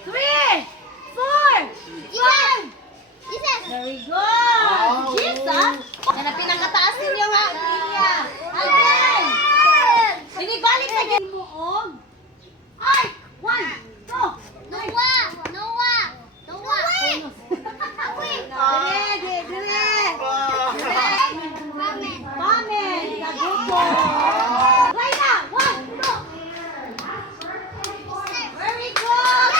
3, 4, 5. Very good. Jesus. Yan ang pinakataas ninyo nga. Again. Binibalik na din mo og. Ay! 1, 2. Comment. Nagrupo. Right now. 1, 2. Very good.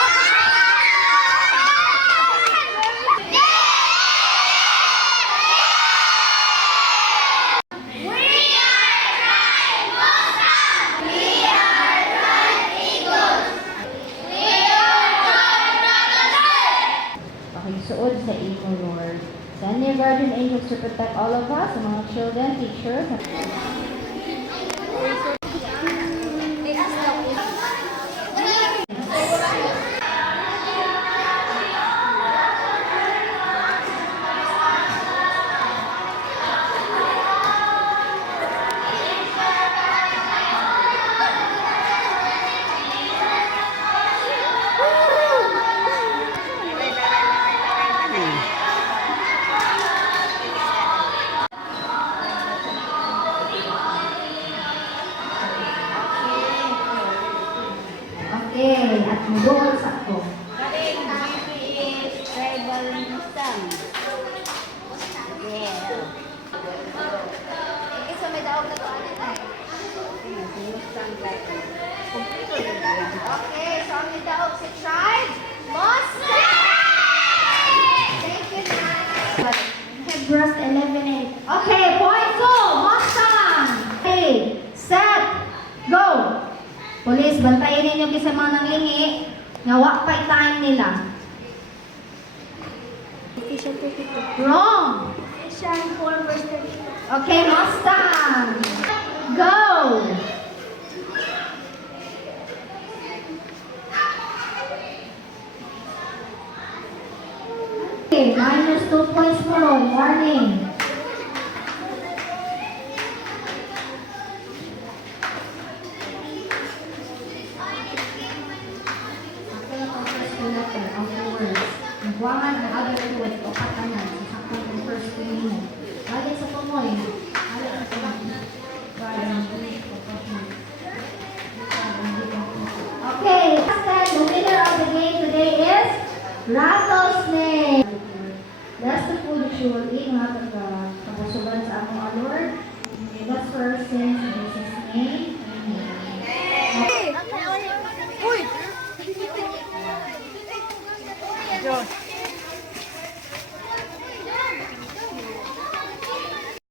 Pakisuod sa imo, Lord. Send your guardian angels to protect all of us, sa mga children, teachers. Okay, at mag-goal sakto. Karing GPS tribal Mustang. Yeah. So may daog na doon na. Mustang like. Okay, so ang may daog si Tribe Mustang! Thank you, Nana. Hebrews 11:8. Okay, point go! Mustang! Okay, set, go! Police, bantayin ninyo kisa mga nanglingi. Nga pa'y time nila. Wrong! Ephesians 4 verse 32. Okay, Mustang! Go! Okay, minus 2 points mo, Roy. Warning. Buwangan ang other word o katanan sa sakong ng first communion. Bagay sa pamoy, alam sa okay, last the winner of the game today is Rattlesnake. That's the food that you will eat, mga kapusugan sa among Lord. That's first since